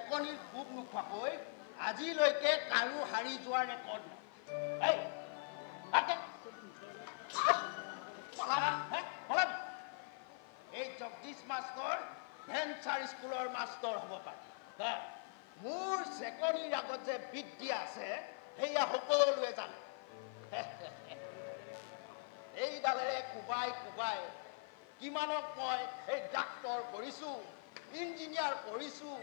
চেকনিৰ কোব নোখোৱাকৈ আজিলৈকে কাৰো হাৰি যোৱাৰ ৰেকৰ্ড নাই। এই জগদীশ মাষ্টৰ ভেঞ্চাৰ স্কুলৰ মাষ্টৰ হ'ব পাৰে। মোৰ চেকনিৰ আগত যে বিদ্যা আছে সেয়া সকলোৱে জানে। এইডালেৰে কোবাই কোবাই কিমানক মই এই ডাক্তৰ কৰিছোঁ, ইঞ্জিনিয়াৰ কৰিছোঁ,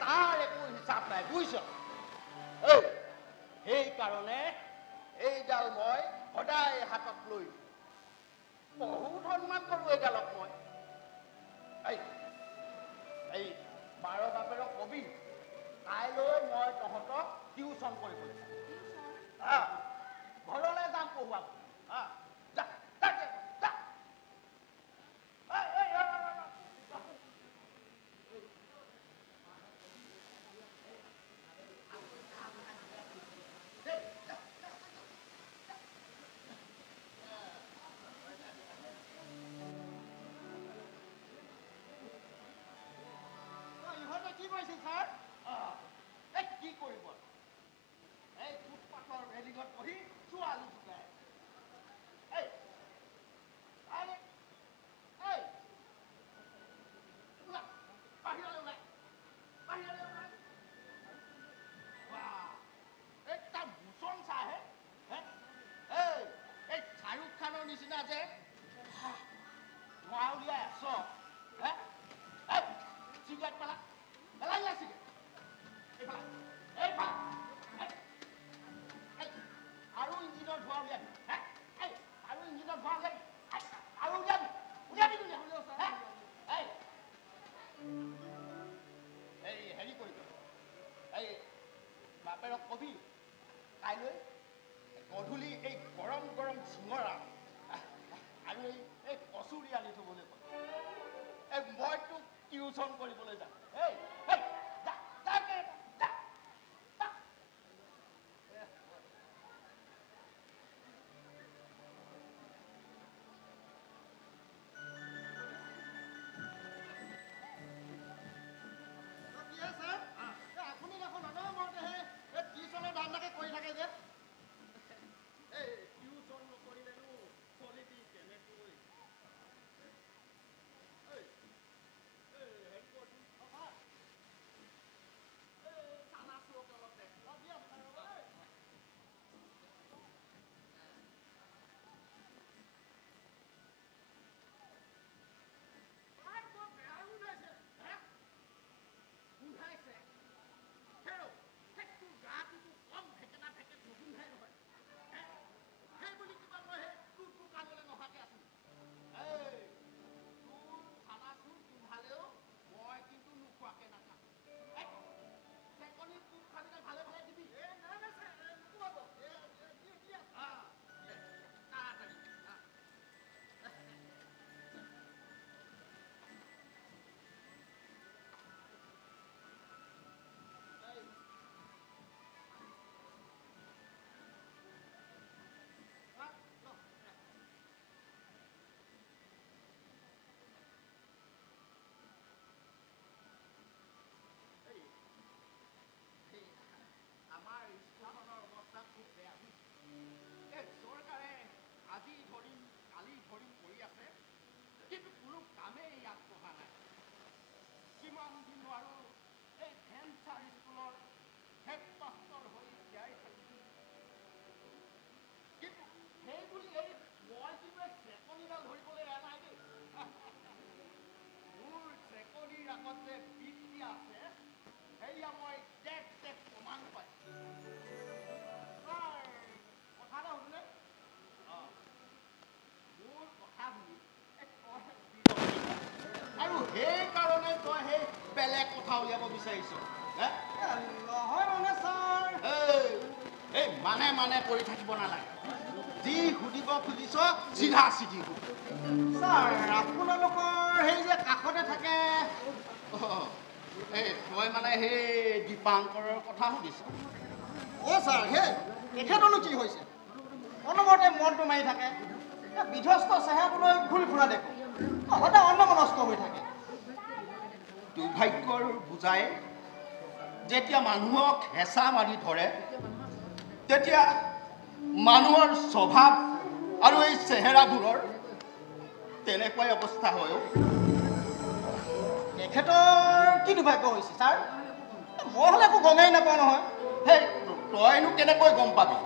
তাৰ একো হিচাপ নাই, বুজিছ? সেইকাৰণে এইডাল মই সদায় হাতত লৈ বহুত সন্মান কৰোঁ এইডালক মই। এই বাৰ বাপেৰক কবি কাইলৈ মই তহঁতক টিউচন কৰিবলৈ যাম। ঘৰলৈ যাম পঢ়ুৱাব। কি কৰিব এই ফুটপাথৰ ৰেলিঙত বহি ছোৱালী জোকায়। শ্বাহৰুখ খানৰ নিচিনা যে ধোঁৱা উলিয়াই আছ, চিগাৰেট পেলা পেলাই দিয়া চিগাৰেট আৰু ইঞ্জিনৰ ধোঁৱা উলিয়াবি, আৰু ইঞ্জিনৰ ধোঁৱা উলিয়াবি, আৰু উলিয়াবি এই হেৰি কৰিবি, এই বাপেৰক কবি কাইলৈ গধূলি এই গৰম গৰম চিঙৰা আৰু এই কচুৰি আনি থবলৈ কবি। মই তোক টিউচন কৰিবলৈ যাম। মানে মানে কৰি থাকিব নালাগে, যি সুধিব খুজিছ চিধা চিধি ছাৰ। আপোনালোকৰ সেই যে কাষতে থাকে তই মানে সেই দীপাংকৰৰ কথা সুধিছ? ছাৰ সেই তেখেতনো কি হৈছে? অনবৰতে মনটো মাৰি থাকে, বিধ্বস্ত চেহেৰাটোলৈ ঘূৰি ফুৰা দেখোঁ, সদায় অন্যমনস্ক হৈ থাকে। দুৰ্ভাগ্যৰ বুজাই যেতিয়া মানুহক হেঁচা মাৰি ধৰে তেতিয়া মানুহৰ স্বভাৱ আৰু এই চেহেৰাবোৰৰ তেনেকুৱাই অৱস্থা হয় তেখেতৰ কি দুৰ্ভাগ্য হৈছে ছাৰ মই হ'লে একো গমেই নাপাওঁ নহয় সেই তইনো কেনেকৈ গম পাবি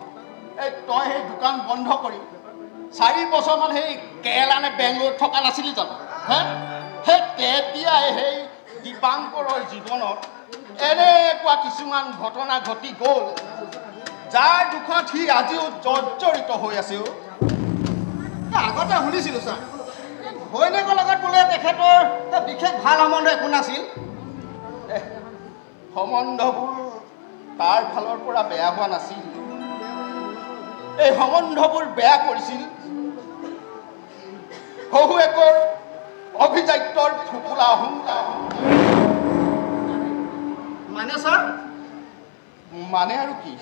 এই তই সেই দোকান বন্ধ কৰি 4 বছৰমান সেই কেৰেলা নে বেংগলোৰত থকা নাছিলি জানো হে সেই তেতিয়াই সেই দীপাংকৰৰ জীৱনত এনেকুৱা কিছুমান ঘটনা ঘটি গ'ল যাৰ দুখত সি আজিও জৰ্জৰিত হৈ আছে আগতে শুনিছিলোঁ ছাৰ ঘৈণীয়েকৰ লগত বোলে তেখেতৰ বিশেষ ভাল সম্বন্ধ একো নাছিল সম্বন্ধবোৰ তাৰ ফালৰ পৰা বেয়া হোৱা নাছিল এই সম্বন্ধবোৰ বেয়া কৰিছিল শহুৱেকৰ অভিজাত্যৰ ফুপুলা অহংকাৰ মানে ছাৰ মানে আৰু কি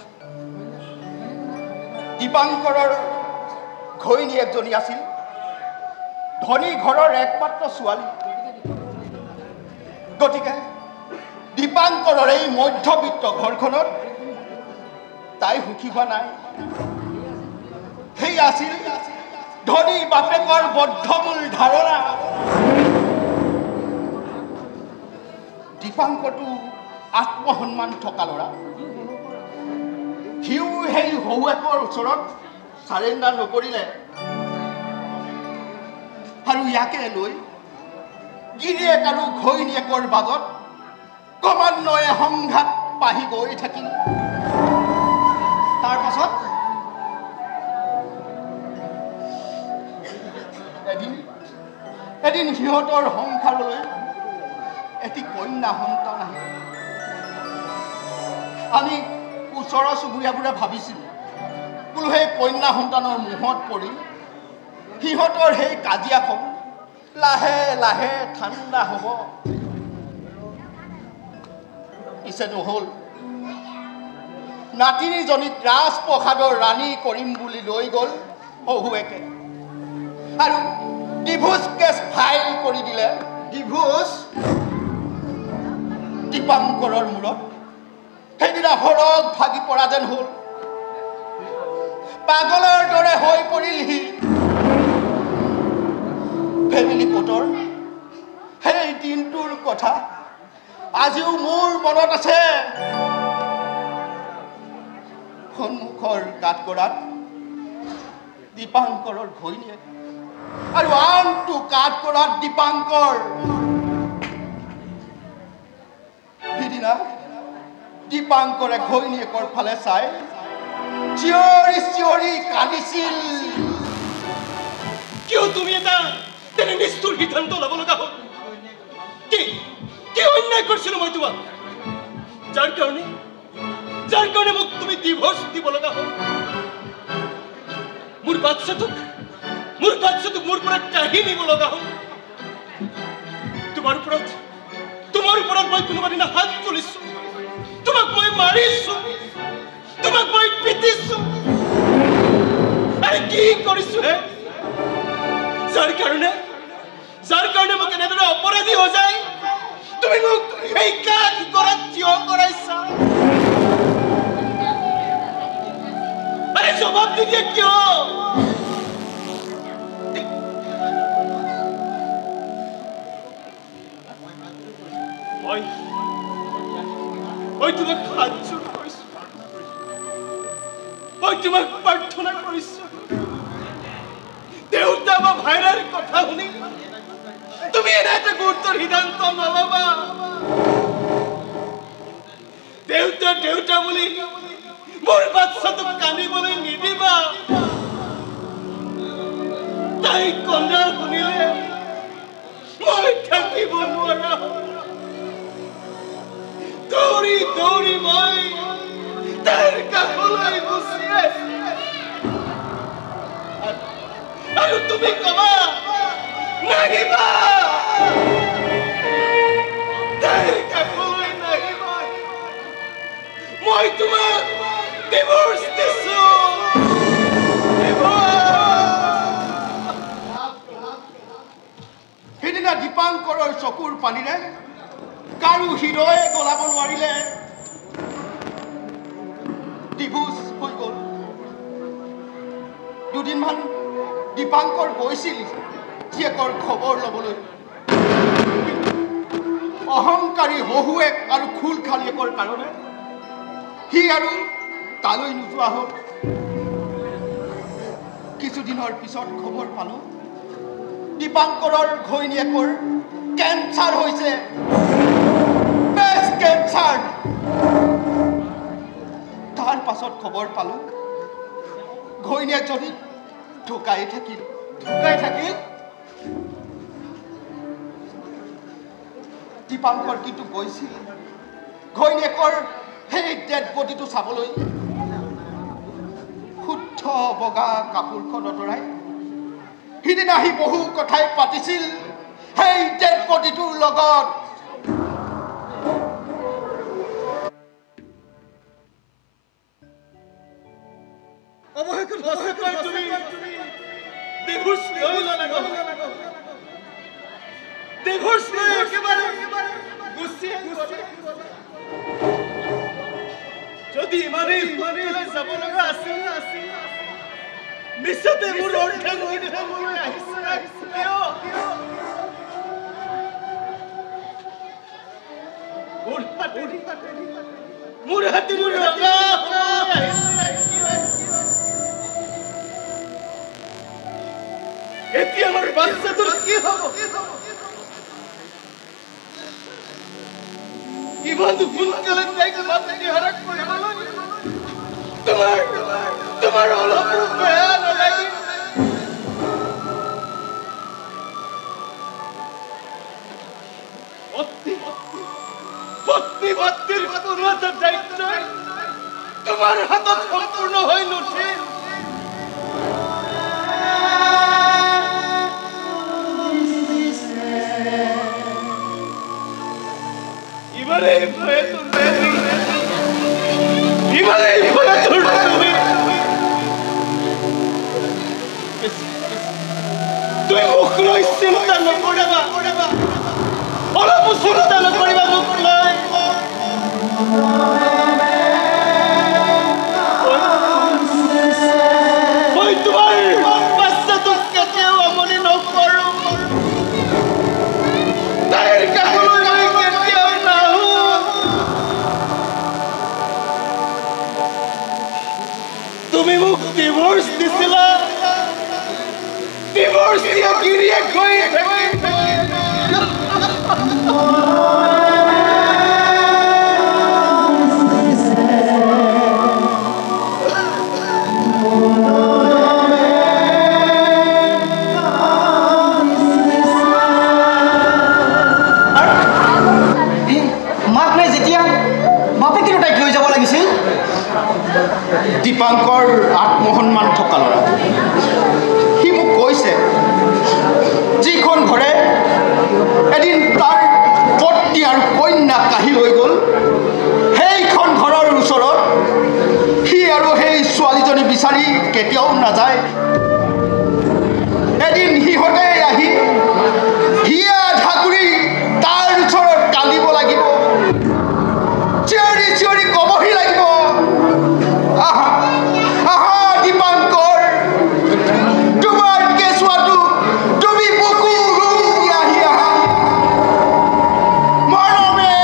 দীপাংকৰৰ ঘৈণীয়েকজনী আছিল ধনী ঘৰৰ একমাত্ৰ ছোৱালী গতিকে দীপাংকৰৰ এই মধ্যবিত্ত ঘৰখনত তাই সুখী হোৱা নাই সেই আছিল ধনী বাপেকৰ বদ্ধমূল ধাৰণা দীপাংকৰটো আত্মসন্মান থকা ল'ৰা সিও সেই শহুৱেকৰ ওচৰত চাৰেণ্ডাৰ নকৰিলে আৰু ইয়াকে লৈ গিৰিয়েক আৰু ঘৈণীয়েকৰ মাজত ক্ৰমান্বয়ে সংঘাত বাঢ়ি গৈ থাকিল তাৰ পাছত এদিন সিহঁতৰ সংসাৰলৈ এটি কন্যা সন্তান আহিল আমি ওচৰৰ চুবুৰীয়াবোৰে ভাবিছিলোঁ বোলো সেই কন্যা সন্তানৰ মুহত পৰি সিহঁতৰ সেই কাজিয়াখন লাহে লাহে ঠাণ্ডা হ'ব পিছে নহ'ল নাতিনীজনীক ৰাজপ্ৰসাদৰ ৰাণী কৰিম বুলি লৈ গ'ল শহুৱেকে আৰু ডিভোৰ্চ কেছ ফাইল কৰি দিলে ডিভোৰ্চ দীপাংকৰৰ মূৰত সেইদিনা সৰগ ভাগি পৰা যেন হ'ল পাগলৰ দৰে হৈ পৰিলহি ফেমিলি কোৰ্টৰ সেই দিনটোৰ কথা আজিও মোৰ মনত আছে সন্মুখৰ কাঠগড়াত দীপাংকৰৰ ঘৈণীয়েক আৰু আনটো কাঠগড়াত দীপাংকৰ সিদিনা দীপাংকৰে ঘৈণীয়েকৰ ফালে চাই চিঞৰি চিঞৰি কান্দিছিল কিয় তুমি এটা তেনে নিষ্ঠুৰ সিদ্ধান্ত ল'ব লগা হ'ল কি অন্যায় কৰিছিলো মই তোমাক যাৰ কাৰণে মোক তুমি ডিভোৰ্চ দিব লগা হ'ল মোৰ বাচ্চাটোক মোৰ পৰা কাঢ়ি নিব লগা হ'ল তোমাৰ ওপৰত মই কোনোবা দিনা হাত তুলিছো তোমাক মই মাৰিছো তোমাক মই পিটিছো আৰে কি কৰিছো হে যাৰ কাৰণে মোক এনেদৰে অপৰাধী হৈ যায় তুমি মোক এই কাঠ কৰাত থিয় কৰাইছা আৰে জবাব নিদিয়ে কিয় মই তোমাক হাত জোৰ কৰিছো মই তোমাক প্ৰাৰ্থনা কৰিছো দেউতা বা ভাইৰাৰ কথা শুনি তুমি এনে এটা গুৰুত্বৰ সিদ্ধান্ত নলবা দেউতা বুলি মোৰ বাচ্চাটোক কান্দিবলৈ নিদিবা তাই কন্দা শুনিলে মই থাকিব নোৱাৰা দৌৰি মই তাইৰ কাষলৈ গুচি আৰু তুমি কবা নাহিবা তাইৰ কাষলৈ নাহিবা মই তোমাক ডিভোৰ্চ দিছো সেইদিনা দীপাংকৰৰ চকুৰ পানীৰে কাৰো হৃদয়ে গলাব নোৱাৰিলে ডিভোৰ্চ হৈ গ'ল। দুদিনমান দীপাংকৰ গৈছিল জীয়েকৰ খবৰ ল'বলৈ। অহংকাৰী শহুৱেক আৰু খোল খালীয়েকৰ কাৰণে সি আৰু তালৈ নোযোৱা হ'ল। কিছুদিনৰ পিছত খবৰ পালোঁ দীপাংকৰৰ ঘৈণীয়েকৰ কেঞ্চাৰ হৈছে, ব্ৰেষ্ট কেঞ্চাৰ। তাৰ পাছত খবৰ পালোঁ ঘৈণীয়েকজনী ঢুকাই থাকিল। দীপাংকৰ কিন্তু গৈছিল ঘৈণীয়েকৰ সেই ডেড বডিটো চাবলৈ। শুদ্ধ বগা কাপোৰখন অতৰাই সিদিনা সি বহু কথাই পাতিছিল সেই ডেড বডিটোৰ লগত। যদি ইমানেই যাব লগা আছিল মিছতে মোৰ অৰ্ধাংগিনীলৈ আহিছে কিয়? মোৰ হাতে ৰঙা এতিয়া আমাৰ বাচ্চাটোৰ কি হ'ব? ইমান সোনকালে তাইক মাতৃ হাৰা কৰিবলৈ তোমাৰ অলপো বেয়া নালাগিল? পত্নী মাতৃৰ কোনো এটা দায়িত্ব তোমাৰ হাতত সম্পূৰ্ণ হৈ নুঠিল। তুই মুখ লৈ চিন্তা নকৰিবা, অলপো চিন্তা নকৰিবা মুখ লৈ। মই তোমাৰ বাচ্চাটোক কেতিয়াও আমনি নকৰো, তাইৰ কাষলৈ মই কেতিয়াও নাহো। তুমি মোক ডিভোৰ্চ দিছিলা, ডিভোৰ্স দিয়া গিৰিয়ে গই দীপাংকৰ আত্মসন্মান থকা ল'ৰা। সি মোক কৈছে যিখন ঘৰে এদিন তাৰ পত্নী আৰু কন্যা কাঢ়ি লৈ গ'ল, সেইখন ঘৰৰ ওচৰত সি আৰু সেই ছোৱালীজনী বিচাৰি কেতিয়াও নাযায়। এদিন সিহঁতে আহি হিয়া ঢাকুৰি তাৰ ওচৰত কান্দিব লাগিব, চিঞৰি চিঞৰি কবহি লাগিব, আহা আহা দীপাংকৰ, তোমাৰ কেঁচুৱাটো তুমি বুকু ৰুই আহি আহা মৰমে।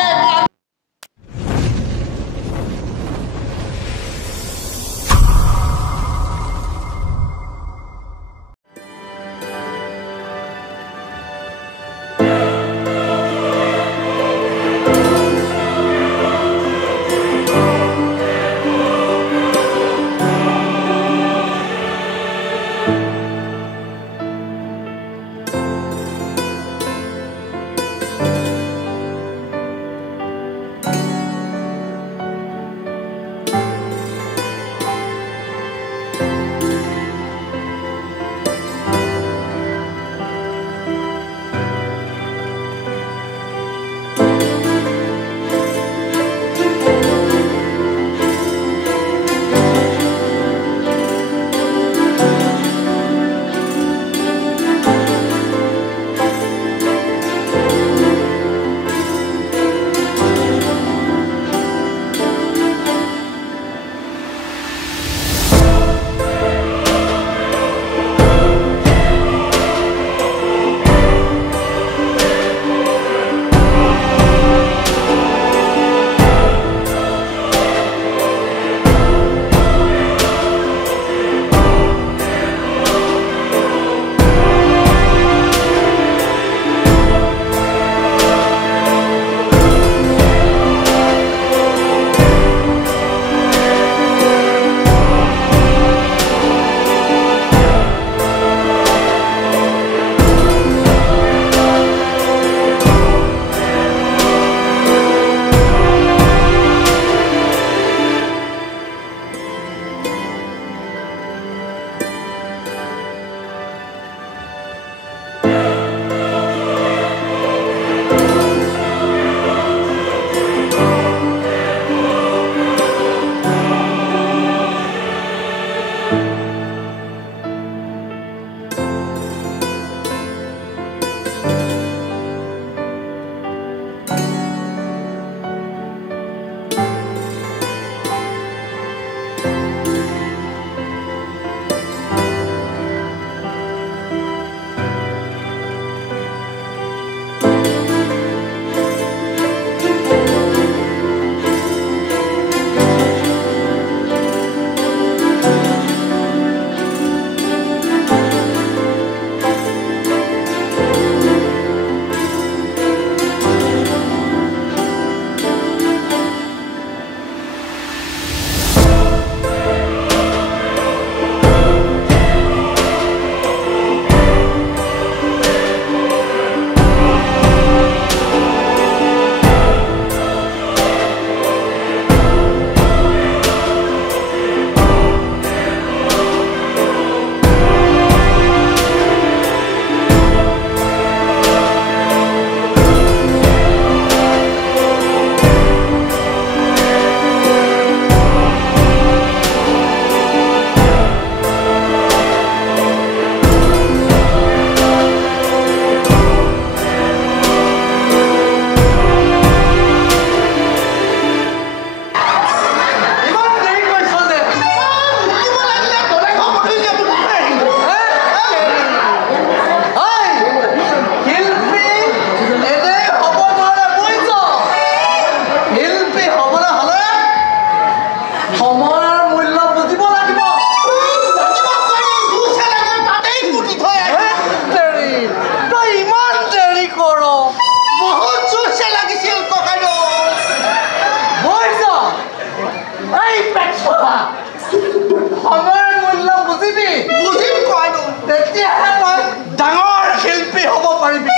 সময়ৰ মূল্য বুজিবি বুজিম ককাইদেউ তেতিয়াহে তই ডাঙৰ শিল্পী হ'ব পাৰিবি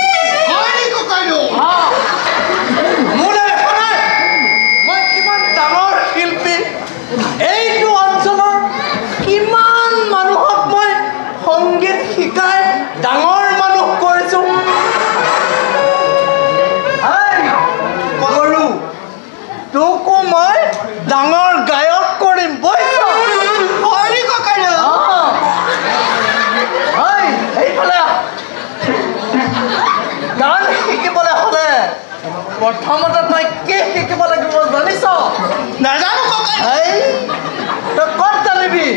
হয় নি ককাইদেউ মোলৈ দেখা নাই মই কিমান ডাঙৰ শিল্পী এইটো অঞ্চলৰ কিমান মানুহক মই সংগীত শিকাই ডাঙৰ মানুহ কৰিছোঁ গৰু তোকো মই ডাঙৰ গায়ক কৰিম বুজিছ হয় নি ককাইদেউ এইফালে গান শিকিবলৈ হ'লে প্ৰথমতে তই কি শিকিব লাগিব জানিছ নাজানো ককাইদেউ তই ক'ত জানিবি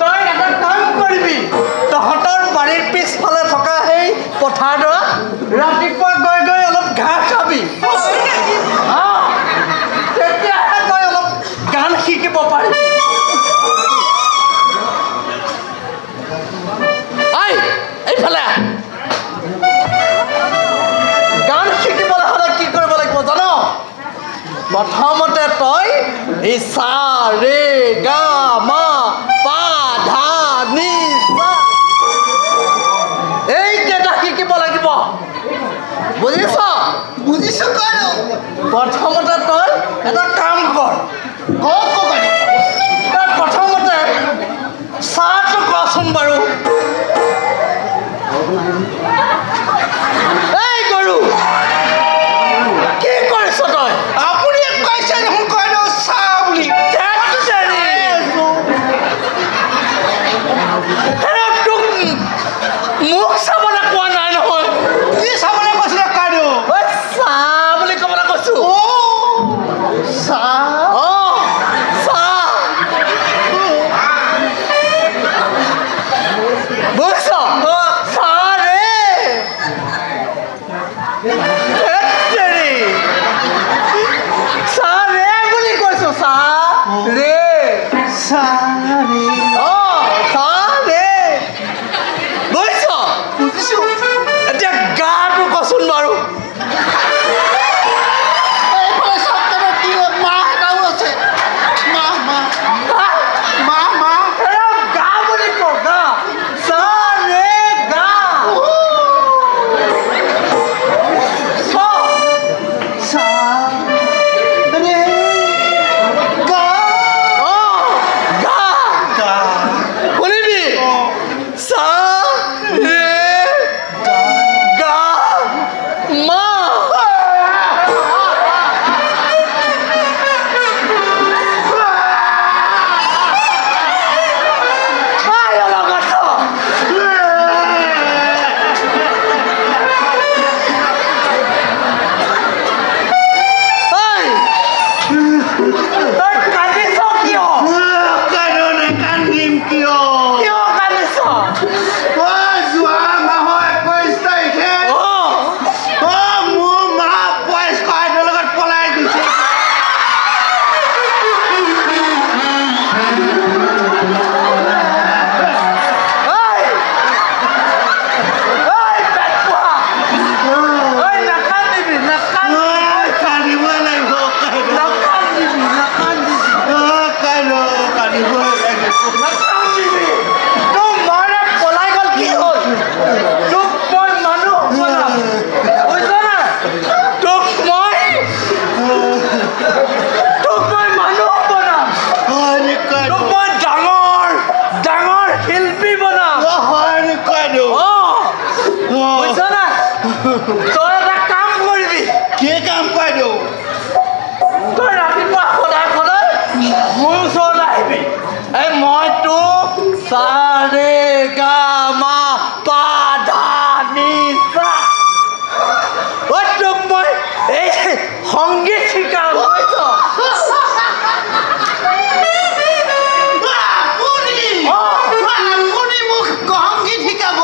তই এটা কাম কৰিবি তহঁতৰ বাৰীৰ পিছফালে থকা সেই পথাৰডৰা ৰাতিপুৱা গৈ গৈ অলপ ঘাঁহ খাবি তেতিয়াহে তই অলপ গান শিকিব পাৰিবি এইফালে গান শিকিবলৈ হ'লে কি কৰিব লাগিব জান প্ৰথমতে তই এই সা ৰে গা মা পা ধা নি সা এইকেইটা শিকিব লাগিব বুজিছ বুজিছো ককাইদেউ প্ৰথমতে তই এটা কাম কৰ কওক ককাইদেউ তই প্ৰথমতে চাহটো কচোন বাৰু এই গৰু কি কৰিছ তই আপুনি কৈছে দেখোন ককাইদেউ চাহ বুলি তোক মোক চাবলৈ কোৱা নাই নহয় কি চাবলৈ কৈছিলে ককাইদেউ চাহ বুলি ক'বলৈ কৈছো চাহ বুজিছ চাহ ৰে চাহ ৰে বুলি কৈছো চাহ ৰে চাহ ৰে বুজিছ বুজিছো এতিয়া গাটো কচোন বাৰু এইফালে চাপকানত কি মাহ এটাও আছে মাহ মাহ মাহ মাহ গা বুলি ক গা চাহ ৰে গা শুনিবি চাহ ৰে গা মা তই এটা কাম কৰিবি কি কাম ককাইদেউ তই ৰাতিপুৱা সদায় সদায় মোৰ ওচৰলৈ আহিবি মই তোক চাহ ৰে গা মা পা ধা নি সা তোক মই এই সংগীত শিকাম বুজিছ আপুনি মোক সংগীত শিকাব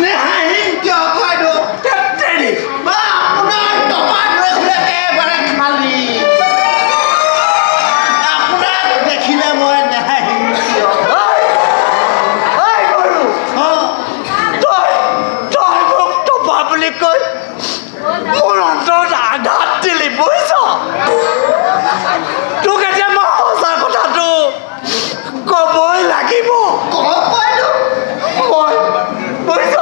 নেহাঁহিম কিয় ককাইদেউ বুলি কৈ মোৰ অন্তৰত আঘাত দিলি বুজিছ তোক এতিয়া মই সঁচা কথাটো ক'বই লাগিব মই বুজিছ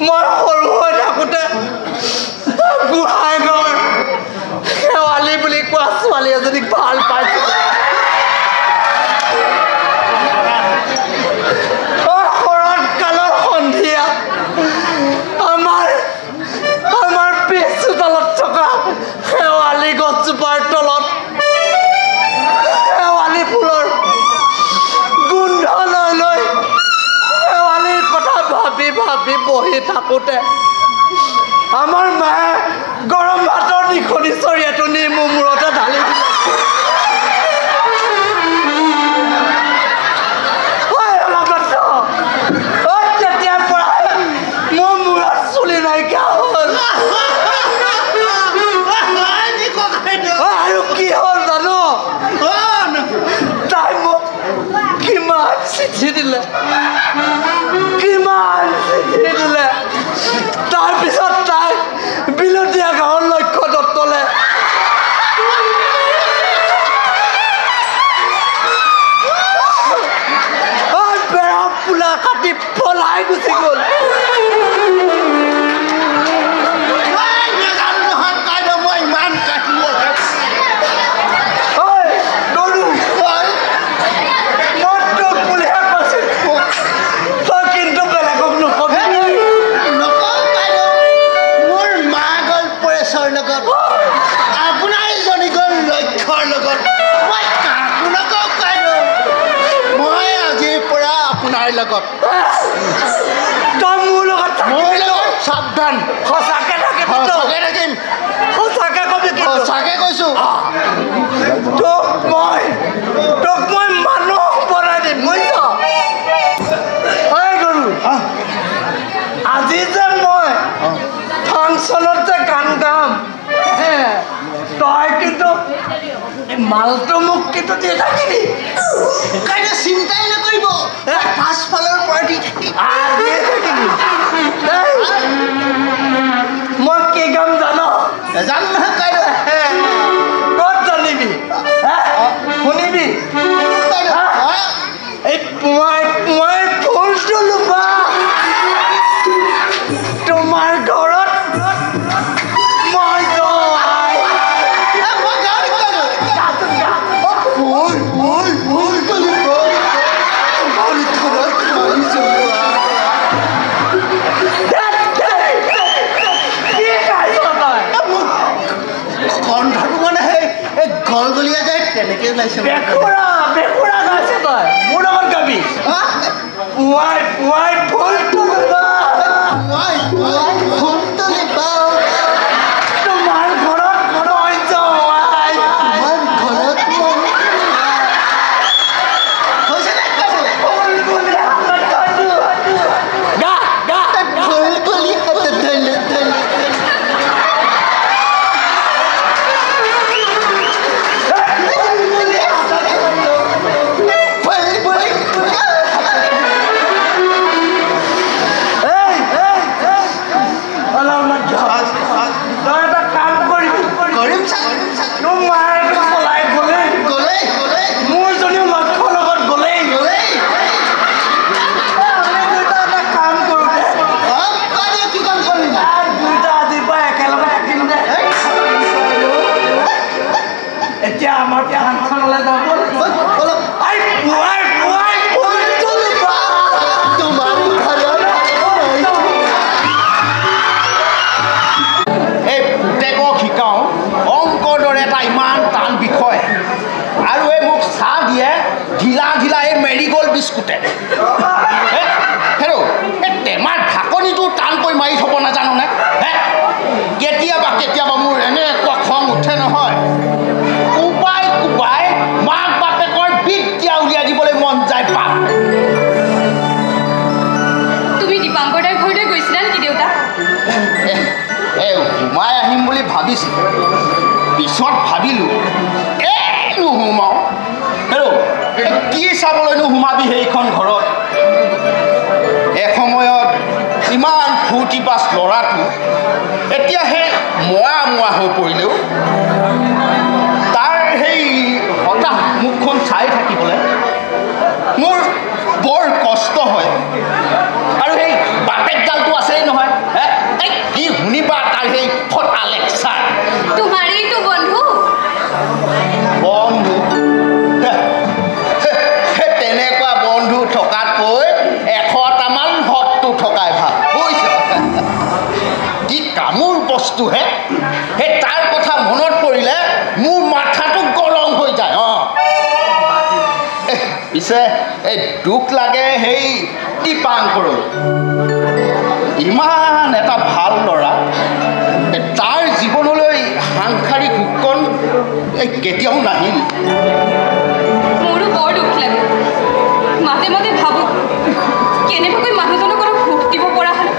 মই সৰু হৈ থাকোঁতে গোহাঁইঘৰ শেৱালি বুলি কোৱা ছোৱালী এজনীক ভাল পাইছোঁ শৰৎকালৰ সন্ধিয়া আমাৰ পিছচোতালত থকা শেৱালি গছজোপাৰ তলত শেৱালি ফুলৰ গোন্ধ লৈ লৈ শেৱালিৰ কথা ভাবি ভাবি বহি থাকোঁতে আমাৰ মায়ে গৰম ভাতৰ নিখনি চৰিয়াটো নি মোৰ মূৰতে ঢালি দিলে তেতিয়াৰ পৰাই মোৰ মূৰত চুলি নাইকিয়া হ'ল আৰু কি হ'ল জানো তাই মোক কিমান চিঠি দিলে তাৰপিছত তাই বিলতীয়া গাঁৱৰ লক্ষ্য দত্তলে বেৰা পোলা কাটি পলাই গুচি গ'ল তই মোৰ লগত সাৱধান সঁচাকে থাকিম সঁচাকে কবি সঁচাকে কৈছো তোক মই মানুহ বনাই দিম বুজিছ গৰু আজি যে মই ফাংচনত যে গান গাম তই কিন্তু মালটো মোক কিন্তু দিয়ে থাকিবি চিন্তাই নকৰিব পাছফালৰ পৰা দি থাকিবি মই কি গাম জানো নহয় ক'ত জানিবি শুনিবি এই পুৱাই ফুলটো লুবা তোমাৰ ঘৰত মই গলগলীয়া যায় তেনেকে ওলাইছে বেকুৰা গাইছে তই মোৰ লগত গাবি পুৱাই ফুলটো তোমাৰ ঘৰত মই যাই বিস্কুটে হেৰৌ এই টেমাৰ ঢাকনিটো টানকৈ মাৰি থ'ব নাজানোনে কেতিয়াবা মোৰ এনেকুৱা খং উঠে নহয় কোবাই মাক বাপেকৰ বিদ্যা উলিয়াই দিবলৈ মন যায় বাপ তুমি দীপাংকৰ দাৰ ঘৰলৈ গৈছিলা নেকি দেউতা সোমাই আহিম বুলি ভাবিছিলোঁ পিছত ভাবিলোঁ নোসোমাওঁ হেৰৌ কি চাবলৈনো সোমাবি সেইখন ঘৰত এসময়ত ইমান ফূৰ্তি পাছ ল'ৰাটো এতিয়া সেই মোৱা হৈ পৰিলেও তাৰ সেই হতাশ মুখখন চাই থাকিবলৈ মোৰ বৰ কষ্ট হয়। আৰু সেই বাপেকডালটো আছেই নহয়, কি শুনিবা তাৰ সেই ফটা লেকচাৰ। তোমাৰেইতো বন্ধু। বন্ধু তেনেকুৱা বন্ধু থকাতকৈ 100টামান শত্ৰু থকাই ভাল বুজিছ। কি কামোৰ বস্তুহে, সেই তাৰ কথা মনত পৰিলে মোৰ মাথাটো গৰম হৈ যায়। পিছে এই দুখ লাগে সেই দীপাংকৰলৈ। ইমান এটা ভাল ল'ৰা, তাৰ জীৱনলৈ সাংসাৰিক সুকণ কেতিয়াও নাহিল। মোৰো বৰ দুখ লাগে। মাজে মাজে ভাবোঁ কেনেবাকৈ মানুহজনক অলপ সুখ দিব পৰা হ'লে।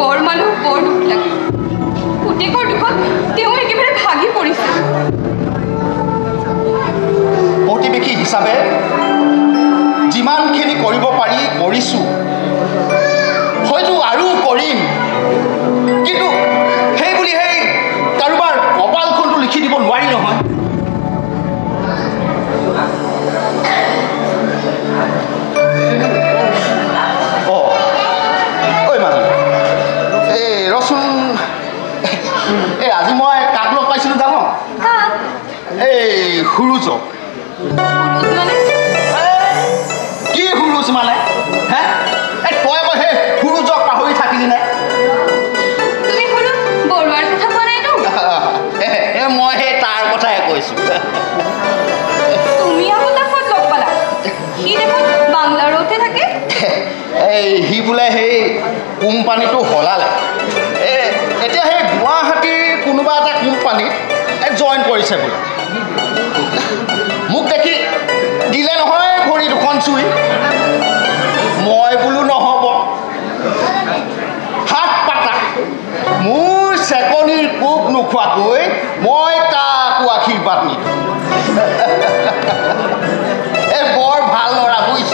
বৰ মানুহ বৰ দুখ লাগে। পুতেকৰ দুখত তেওঁ একেবাৰে ভাগি পৰিছে। প্ৰতিবেশী হিচাপে যিমানখিনি কৰিব পাৰি কৰিছোঁ, হয়তো আৰু কৰিম, কিন্তু সেইবুলি সেই কাৰোবাৰ কপালখনটো লিখি দিব নোৱাৰি নহয়। ঐ মানুহ এই ৰচোন, এই আজি মই কাক লগ পাইছিলোঁ জানো? এই সুৰুজক। কি সুৰুজ মানে? হে তই আকৌ সেই সুৰুজক পাহৰি থাকিলি নে? তুমি সুৰুজ বৰুৱাৰ কথা কোৱা নাই ন? মই সেই তাৰ কথাই কৈছোঁ। তুমি আকৌ তাক ক'ত লগ পালা? সি দেখোন বাংলাৰোডহে থাকে। সি বোলে সেই কোম্পানীটো সলালে, এতিয়া সেই গুৱাহাটীৰ কোনোবা এটা কোম্পানীত জইন কৰিছে বোলে। মোক দেখি দিলে নহয় ভৰি দুখন চুই। মই বোলো নহ'ব, হাত পাতা, মোৰ চেকনিৰ কোব নোখোৱাকৈ মই কাকো আশীৰ্বাদ নিদিওঁ। বৰ ভাল ল'ৰা বুজিছ।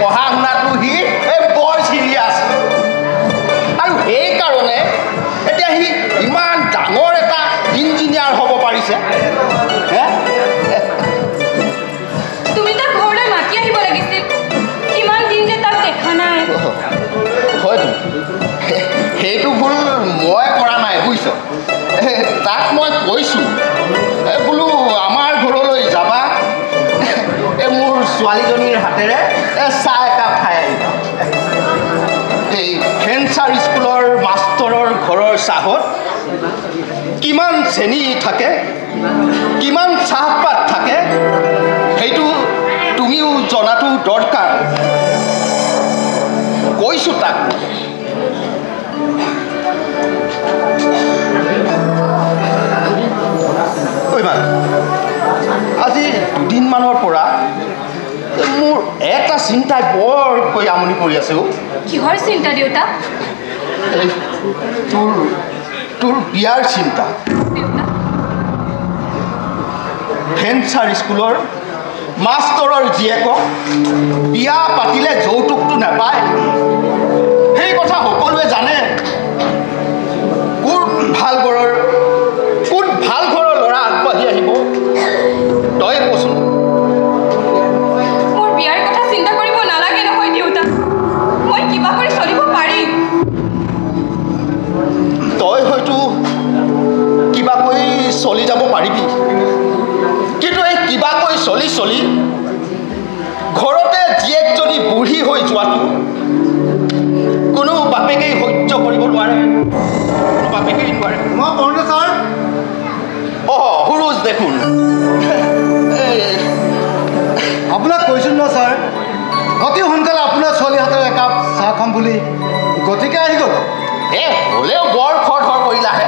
পঢ়া শুনাটো সি বৰ চিৰিয়াছ, আৰু সেইকাৰণে এতিয়া সি ইমান ডাঙৰ এটা ইঞ্জিনিয়াৰ হ'ব পাৰিছে। তুমি তাক ঘৰলৈ মাতি আহিব লাগিছিল। কিমান দিন যে তাক দেখা নাই। হয়তো সেইটো ভুল মই কৰা নাই বুজিছ। তাক মই কৈছোঁ বোলো আমাৰ ঘৰলৈ যাবা, মোৰ ছোৱালীজনীৰ হাতেৰে চাহ একাপ খাই আহিবা। এই ফেঞ্চাৰ স্কুলৰ মাষ্টৰৰ ঘৰৰ চাহত কিমান চেনি থাকে, কিমান চাহপাত থাকে, সেইটো তুমিও জনাটো দৰকাৰ। কৈছোঁ তাক। আজি দুদিনমানৰ পৰা মোৰ এটা চিন্তাই বৰকৈ আমনি কৰি আছে। কিহৰ চিন্তা দেউতা? তোৰ বিয়াৰ চিন্তা। দেউতা, ফেঞ্চাৰ স্কুলৰ মাষ্টৰৰ জীয়েকক বিয়া পাতিলে যৌতুকটো নাপায়, সেই কথা সকলোৱে জানে। কোন ভাল ঘৰৰ ল'ৰা আগবাঢ়ি আহিব তই কচোন? মোৰ বিয়াৰ কথা চিন্তা কৰিব নালাগে নহয় দেউতা। মই কিবা কৰি চলিব পাৰিম। তই হয়তো কিবাকৈ চলি যাব পাৰিবি, কিন্তু এই কিবাকৈ চলি ঘৰতে জীয়েকজনী বুঢ়ী হৈ যোৱাটো কোনো বাপেকেই সহ্য কৰিব নোৱাৰে। কোনো বাপেকেই নোৱাৰে। মই কওঁনে ছাৰ? সুৰুজ দেখোন। আপোনাক কৈছোঁ ন ছাৰ, অতি সোনকালে আপোনাৰ ছোৱালী হাতৰ একাপ চাহ খাম বুলি, গতিকে আহি গ'ল। হ'লেও বৰ খৰ কৰিলাহে।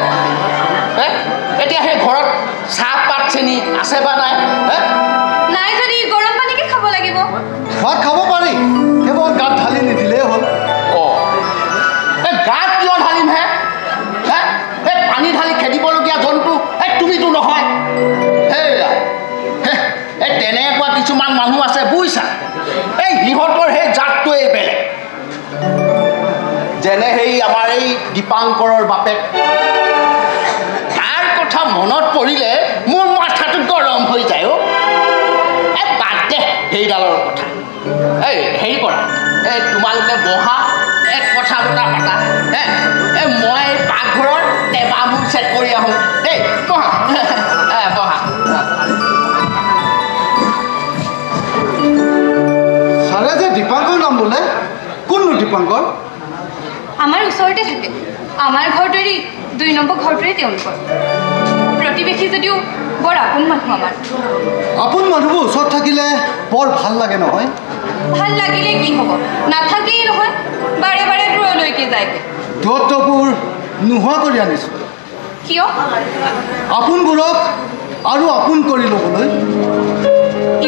এতিয়া সেই ঘৰত চাহপাত চেনি আছে বা নাই? নাই যদি গৰম পানীকে খাব লাগিব। ভাত খাব পাৰি, কেৱল গাত ঢালি নিদিলেই হ'ল। গাত কিয় ঢালিম হে? পানী ঢালি খেদিবলগীয়া জন্তু তুমিতো নহয়। তেনেকুৱা কিছুমান মানুহ আছে বুজিছা, সিহঁতৰ সেই জাতটোৱেই বেলেগ। যেনে সেই আমাৰ এই দীপাংকৰৰ বাপেক তাৰ কথা মনত পৰিলে মোৰ মাথাটো গৰম হৈ যায় অ' বাদ দে সেইডালৰ কথা এই হেৰি কৰা এই তোমালোকে বহা এক কথা বতৰা পাতা এই মই পাকঘৰত টেমাবোৰ চেট কৰি আহোঁ দেই বহা বহা ছাৰে যে দীপাংকৰ নাম বোলে কোননো দীপাংকৰ আমাৰ ওচৰতে থাকে আমাৰ ঘৰটোৱেই 2 নম্বৰ ঘৰটোৱেই তেওঁলোকৰ প্ৰতিবেশী যদিও বৰ আপোন মানুহ আমাৰ আপোন মানুহবোৰ ওচৰত থাকিলে বৰ ভাল লাগে নহয় ভাল লাগিলে কি হ'ব নাথাকেই নহয় বাৰে বাৰে দূৰলৈকে যায়গৈ দূৰত্ববোৰ নোহোৱা কৰি আনিছোঁ কিয় আপোনবোৰক আৰু আপোন কৰি ল'বলৈ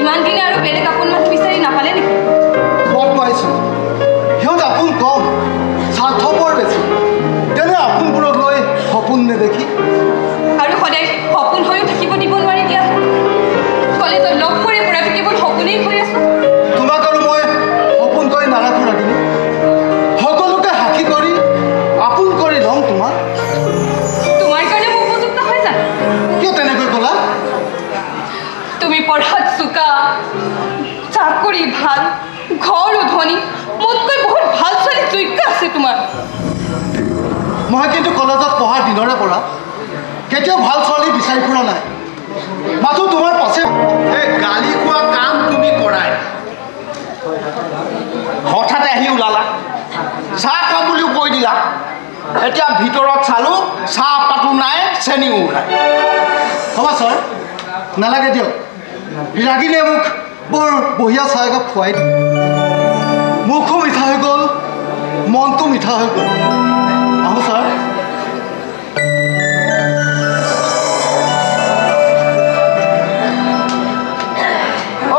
ইমান দিনে আৰু বেলেগ আপোন মানুহ বিচাৰি নাপালে নেকি মই পাইছোঁ সিহঁত আপোন কম স্বাৰ্থপৰ বেছি তেনে আপোনবোৰক লৈ সপোন নেদেখি আৰু সদায় সপোন হৈও থাকিব দিব নোৱাৰি দিয়া কলেজত লগ কৰি ফুৰাটো কেৱল সপোনেই হৈ আছোঁ তোমাক আৰু মই সপোন কৰি নাৰাখোঁ ৰাগিনী সকলোকে সাক্ষী কৰি আপোন কৰি ল'ম তোমাক তোমাৰ কাৰণে মোৰ উপযুক্ত হয় জানো কিয় তেনেকৈ ক'লা তুমি পঢ়াত চোকা চাকৰি ভাল ঘৰ উধনি মোতকৈ বহুত ভাল ছোৱালী যোগ্য আছে তোমাৰ মই কিন্তু কলেজত পঢ়াৰ দিনৰে পৰা কেতিয়াও ভাল ছোৱালী বিচাৰি ফুৰা নাই মাথো তোমাৰ পাছে এই গালি খোৱা কাম তুমি কৰাই হঠাতে আহি ওলালা চাহ খাওঁ বুলিও কৈ দিলা এতিয়া ভিতৰত চালোঁ চাহপাতো নাই চেনিও নাই হ'ব ছাৰ নালাগে দিয়ক ৰাগিনীয়ে মোক বৰ বঢ়িয়া চাহ একাপ খুৱাই দিম মুখো মিঠা হৈ গ'ল মনটো মিঠা হৈ গ'ল আহোঁ ছাৰ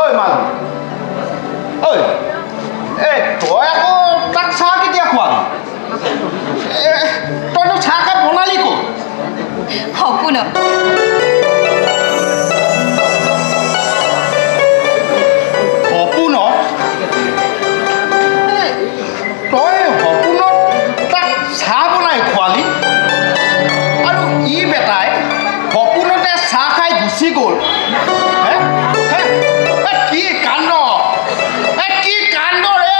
ঐ মানুহ ঐ এই তই আকৌ তাক চাহ কেতিয়া খোৱালি তইতো চাহ কাপ বনালি ক'ত সপোনত সপোনত তই সপোনত তাক চাহ বনাই খোৱালি আৰু ই বেটাই সপোনতে চাহ খাই গুচি গ'ল কি কাণ্ড কি কাণ্ড ৰে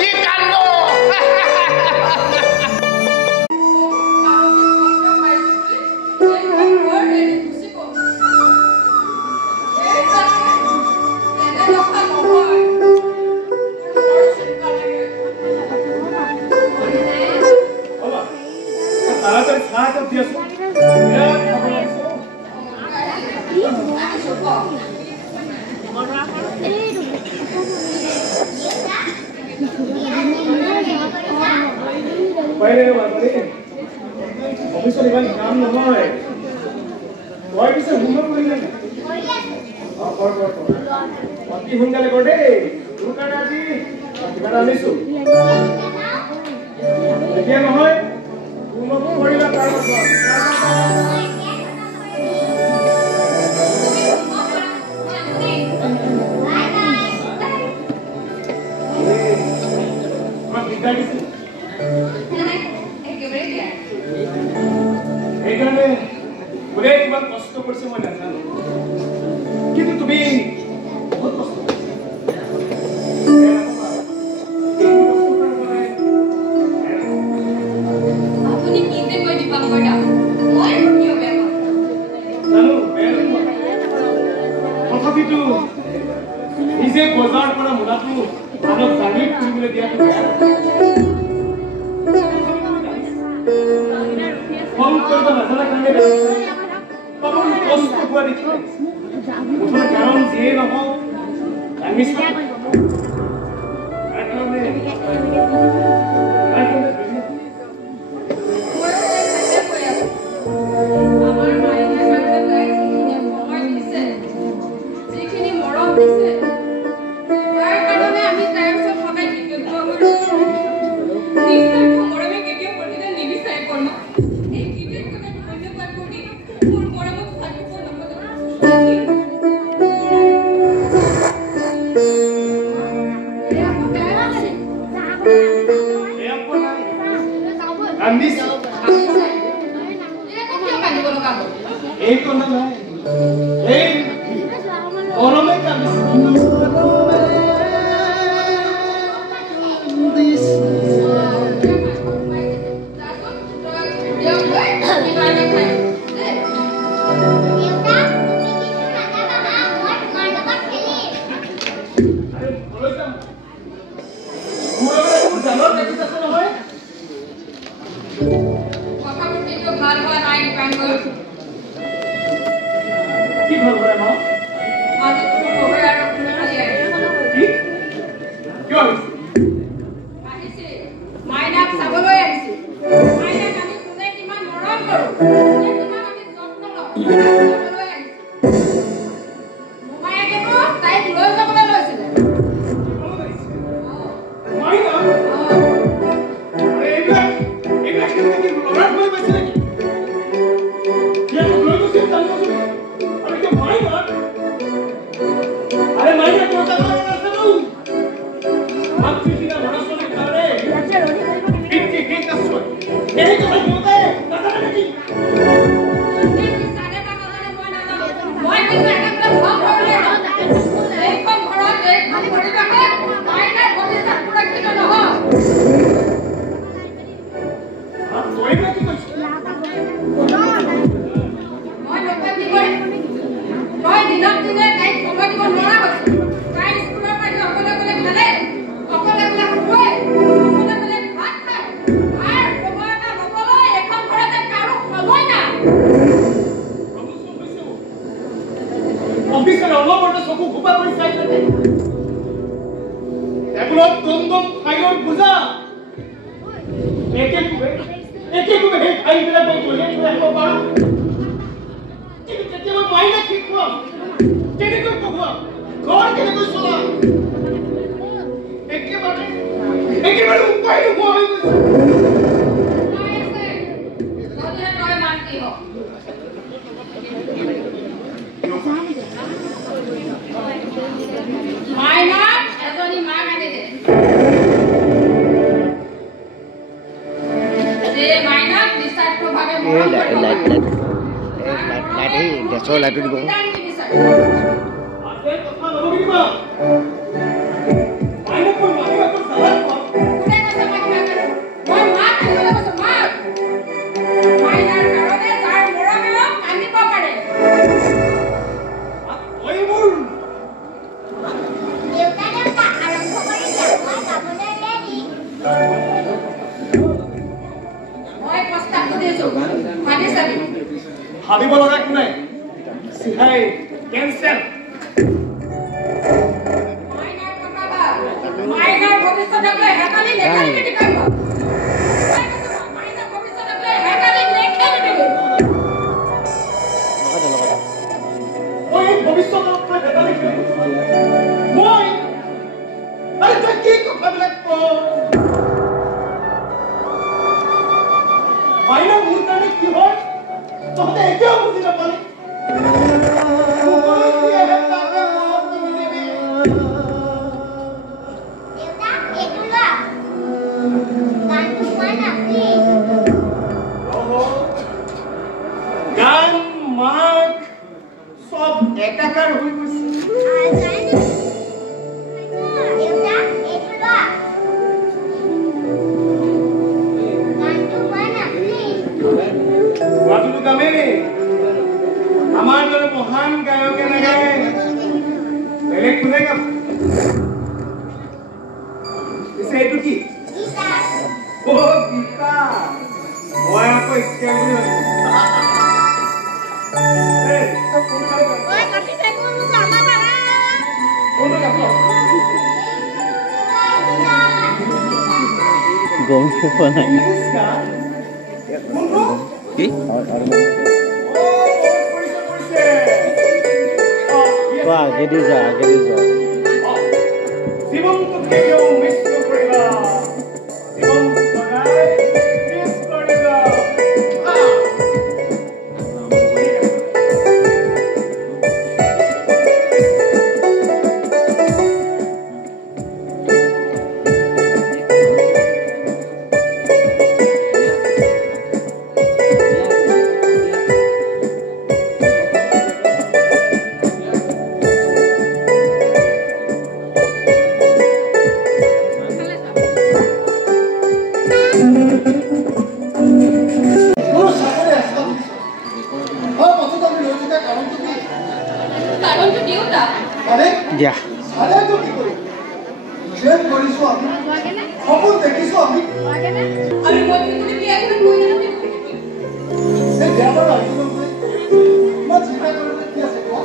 কি কাণ্ড তাড়াতাড়ি চাহ একাপ দিয়াচোন বিৰাট খাব লাগিছে বাইৰে বাবাৰে অফিসত ইমান কাম নহয় তই পিছে হোমৱৰ্ক কৰিলে নাই অতি সোনকালে কৰ দেই তোৰ কাৰণে আজি কিবা এটা আনিছোঁ এতিয়া নহয় হোমৱৰ্ক কৰিলা তাৰ পাছত দিগদাৰ দিছে সেইকাৰণে কোনে কিমান কষ্ট কৰিছে মই নাজানো কিন্তু তুমি বহুত কষ্ট আপুনি কি যে কয় দীপাংকৰ দা মই কিয় বেয়া পাম জানো বেয়া নোপোৱা তথাপিতো নিজে বজাৰ কৰা মূলাটো আনক দাঙি ফুৰিবলৈ দিয়াটো বেয়া ফোন কৰিব নাজানা কাৰণে তামোল কষ্ট পোৱা দেখি মুঠৰ কাৰণ যিয়ে নহওক আমি আমাৰ মায়ে কাৰণে তাই সময় দিছে যিখিনি মৰম দিছে তাৰ কাৰণে আমি তাইৰ ওচৰত সদায় কৃতজ্ঞ হৈ নিজৰ মৰমে কেতিয়াও প্ৰতিদিন নিবিচাৰে কৰ্মা এই কৃতজ্ঞতাটো ধন্যবাদ কৰি মোৰ মৰমক থাকিব নাপালে কান্দিছো এই কথা নাই এই গৰমে বেয়া বাৰু আহিব নহয় মই চিন্তা কৰিবলৈ কি আছে কোৱা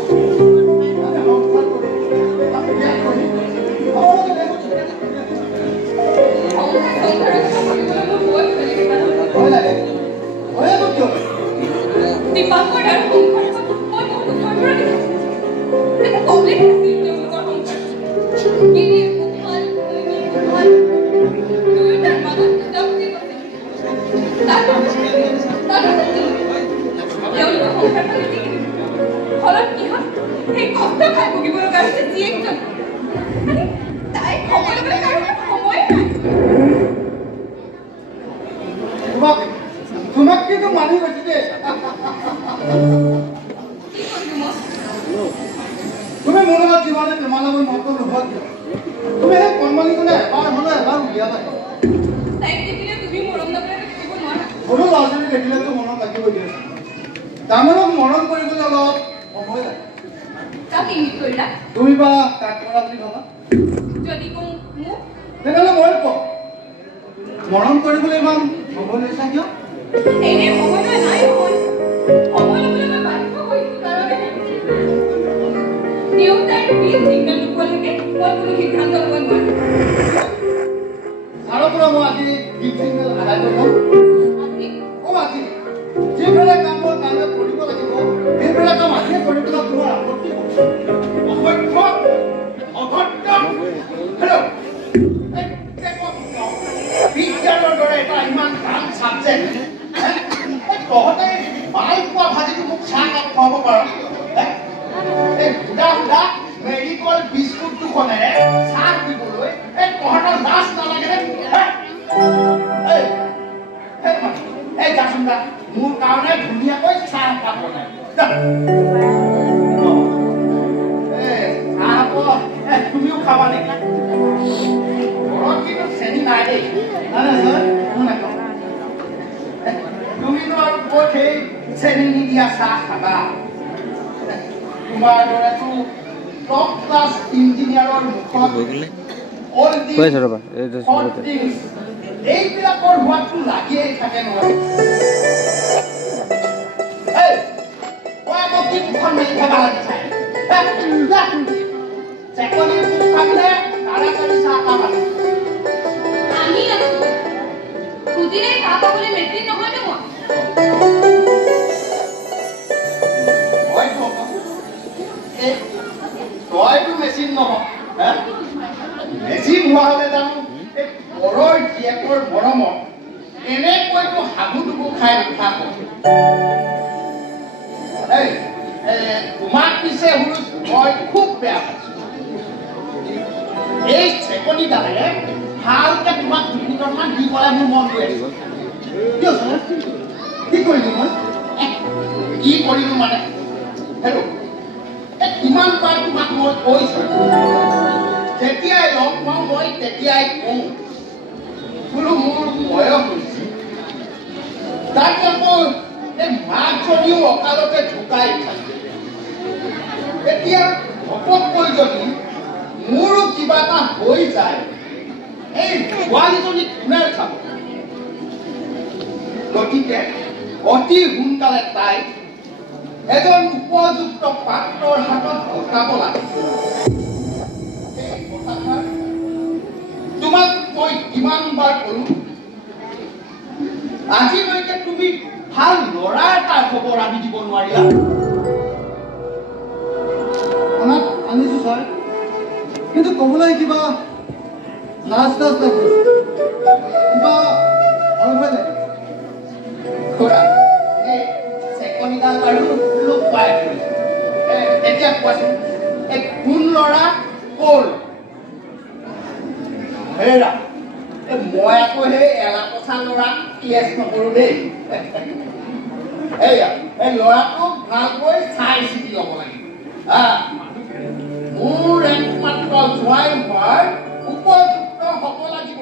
সংসাৰ কৰি আমি বিয়া কৰিম ভয় লাগে ভয় আকৌ কিয় দীপাংকৰ আৰু সংসাৰখন মই বহুত ওচৰৰ পৰা দেখিছোঁ একো প্ৰব্লেম নাছিল তেওঁলোকৰ সংসাৰ দুয়োটাৰ মাজত বুজাবুজি গৈছিল তেওঁলোকৰ সংসাৰখন এৰি ফলত কি হ'ল সেই কষ্ট খাই ভুগিব লগা হৈছে জীয়েকজন তাইক সকলোবিলাক কাৰণে সময় নাই তোমাক কিন্তু মানি গৈছে দেই তুমি মোৰ লগত জীৱনে তোমাৰ লগত মত নোহোৱা কিয় তুমি সেই কণমানিজনে এবাৰ হ'লে এবাৰ উলিয়াব তাইক দেখিলে তুমি মৰম নকৰাকৈ থাকিব নোৱাৰা সৰু ল'ৰা ছোৱালী দেখিলেতো মনত লাগিবই দিয়ে ডাঙৰক মৰম কৰিবলৈ অলপ সময় লাগে কাক ইংগিত কৰিলা তুমি বা কাক কৰা বুলি ভাবা যদি কওঁ মোক তেনেহ'লে মই কওঁ মৰম কৰিবলৈ ইমান সময় লৈছা কিয় এনে সময় নাই সময় ল'বলৈ মই বাধ্য হৈছোঁ কাৰণে দেউতাৰ বিল চিগনেল নোপোৱালৈকে মই কোনো সিদ্ধান্ত ল'ব নোৱাৰোঁ ছাৰৰ পৰা মই আজি বিল চিগনেল আদায় কৰি লওঁ আজি আজি যিবিলাক কাম মই কাইলৈ কৰিব লাগিব সেইবিলাক কাম আজিয়ে কৰি পেলাই তোমাৰ আপত্তি অসভ্য অভদ্ৰ হেল্ল' বিজ্ঞানৰ দৰে এটা ইমান টান ছাবজেক্ট তহঁতে মাল পোৱা ভাজিটো মোক চাহ কাপ খুৱাব পাৰ এই সুদা সুদা মেডিকল বিস্কুট দুখনেৰে চাহ দিবলৈ এই তহঁতৰ লাজ নালাগেনে এই যাচোন দা মোৰ কাৰণে ধুনীয়াকৈ চাহ কাপ বনাই তুমিও খাবা নেকি ঘৰত কিন্তু চেনি নাই দেই তুমিনো আৰু ক'ত সেই চেনি নিদিয়া চাহ খাবা তোমাৰ দৰেতো টপ ক্লাছ ইঞ্জিনিয়াৰৰ মুখত এইবিলাকৰ সোৱাদটো লাগিয়েই থাকে নহয় মই আকৌ কি মুখখন মেলি খাবা লাগিছে চেকনিৰ মুখ খাবিলে তাড়াতাড়ি চাহ খাবা আমি আছোঁ খুজিলে চাহ পাবলৈ মেচিন নহয়নো মই তইতো মেচিন নহয় মেচিন হোৱা হ'লে জানো এই ঘৰৰ জীয়েকৰ মৰমত এনেকৈতো সাধু দুবু খাই নাথাকো তোমাক পিছে মই খুব বেয়া পাইছো এই চেকনিডালে ভালকে তোমাক 2 মিনিটমান দি পেলাই মোৰ মন গৈ আহিব কি কৰিলো মই কি কৰিলো মানে হেল্ল' কিমান বাৰ তোমাক মই কৈছো যেতিয়াই লগ পাওঁ মই তেতিয়াই কওঁ বোলো মোৰ বয়স হৈছে তাক আকৌ এই মাকজনীও অকালতে ঢুকাই থাকে এতিয়া ঘপককৈ যদি মোৰো কিবা এটা হৈ যায় এই ছোৱালীজনী কোনে খাব গতিকে অতি সোনকালে তাই এজন উপযুক্ত পাত্ৰৰ হাতত পঠাব লাগে তোমাক মই কিমান বাৰ কলো আজিলৈকে তুমি ভাল ল'ৰা এটাৰ খবৰ আনি দিব নোৱাৰিলা আনিছো ছাৰ কিন্তু ক'বলৈ কিবা লাজ লাগিছে কিবা ভয় লাগে চেকনিডাল বাৰু লোক পাই এতিয়া কোৱাচোন এই কোন ল'ৰা ক'ৰ হেৰা মই আকৌ সেই এলাপচা ল'ৰা কেছ নকৰো দেই এয়া এই ল'ৰাটোক ভালকৈ চাই চিতি ল'ব লাগিব মোৰ একমাত্ৰ জোৱাই হোৱাৰ উপযুক্ত হ'ব লাগিব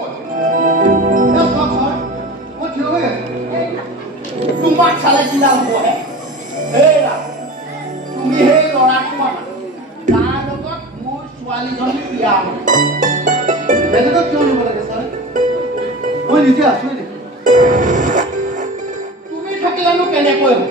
তোমাক চালে কিডাল হ'বহে হেৰা তুমি সেই ল'ৰাটো আনা তাৰ লগত মোৰ ছোৱালীজনী বিয়া হ'ব বেলেগত কিয় নিব লাগে ছাৰ মই নিজে আছোৱেই দেখোন তুমি থাকিলেনো কেনেকৈ হ'ব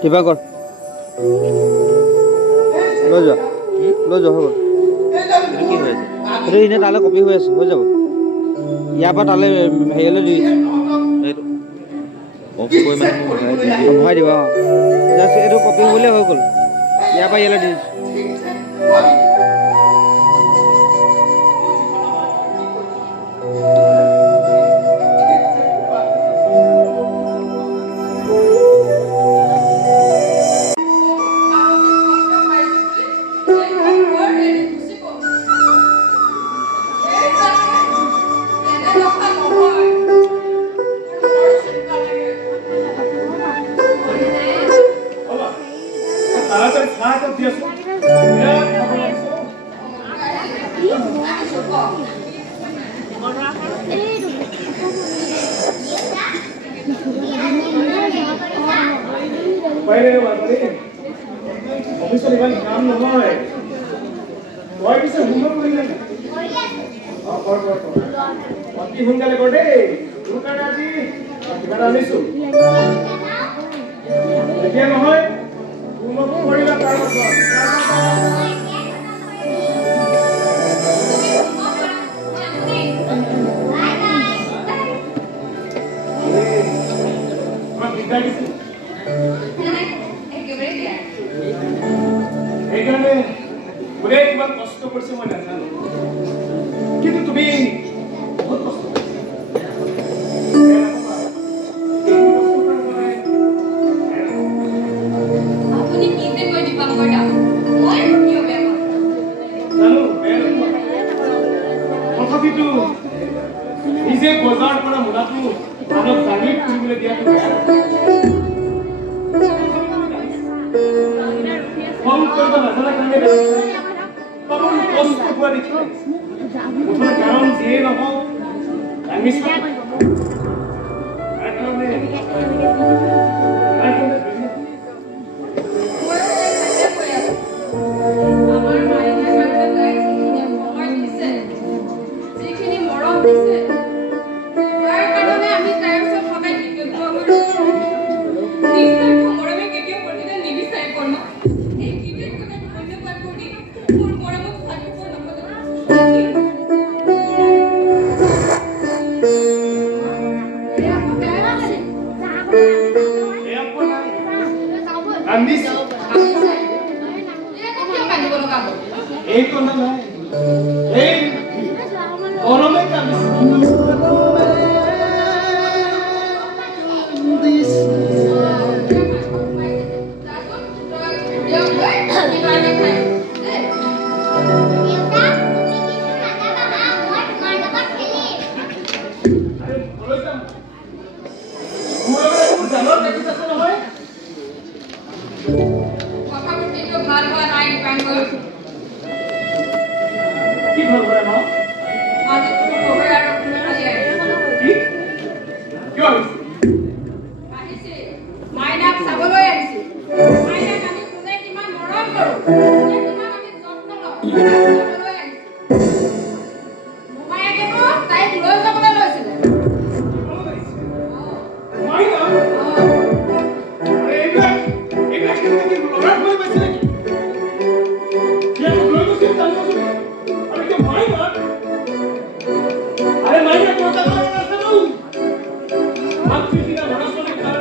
কিবা কৰ লৈ যা হৈ গ'ল কি হৈ আছে এইটো এনেই তালৈ কপি হৈ আছে হৈ যাব ইয়াৰ পৰা তালৈ হেৰিলৈ দি এইটো অফ কৰি মানে মোক ভৰাই দিবা জাষ্ট এইটো কপি হ'বলৈ হৈ গ'ল ইয়াৰ পৰা ইয়ালৈ দি অফিসত ইমান কাম নহয় মই পিছে হোমৱৰ্ক কৰিলে অতি সোনকালে কৰ দেই তোৰ কাৰণে আজি কিবা এটা আনিছো এতিয়া নহয় হোমৱৰ্ক কৰিলা তাৰ পাছত এইকাৰণে গোটেই কিমান কষ্ট কৰিছে মই নাজানো কিন্তু তুমি বহুত কষ্ট আপুনি কি যে কৈ দীপাংকৰ দা মই কিয় বেয়া পাম জানো তথাপিতো নিজে বজাৰ কৰা মূলাটো আনক জানি ফুৰিবলৈ দিয়াটো বেয়া ফোন কৰিব নাজানা কাৰণে তামোল কষ্ট হোৱা দেখিলে মুঠৰ কাৰণ যিয়ে নহওক আমি আমাৰ মায়ে কাৰণে তাই যিখিনি সময় দিছে যিখিনি মৰম দিছে তাৰ কাৰণে আমি তাইৰ ওচৰত সদায় কৃতজ্ঞ হ'ব লাগিব নিজৰ মৰমে কেতিয়াও প্ৰতিদিনে নিবিচাৰে কৰ্মা এই কৃতজ্ঞতাক ধন্যবাদ কৰি মোৰ মৰমক থাকিব নাপালে এইটো নহয় এই গৰমে ভাল হোৱা নাই দীপাংকৰ কি ভাল কৰে ন আজি তোমাৰ খবৰ আৰু কোনো খালি কিয় আহিছে মাইনাক চাবলৈ আহিছে মাইনাক আমি কোনে কিমান মৰম কৰোঁ কোনে কিমান আমি যত্ন লওঁ চাবলৈ আহিছে মোমায়েকে তাইক লৈ যাবলৈ লৈছিলে अरे माइना कोणता करायला असं नऊ मागची तिला म्हणत नाही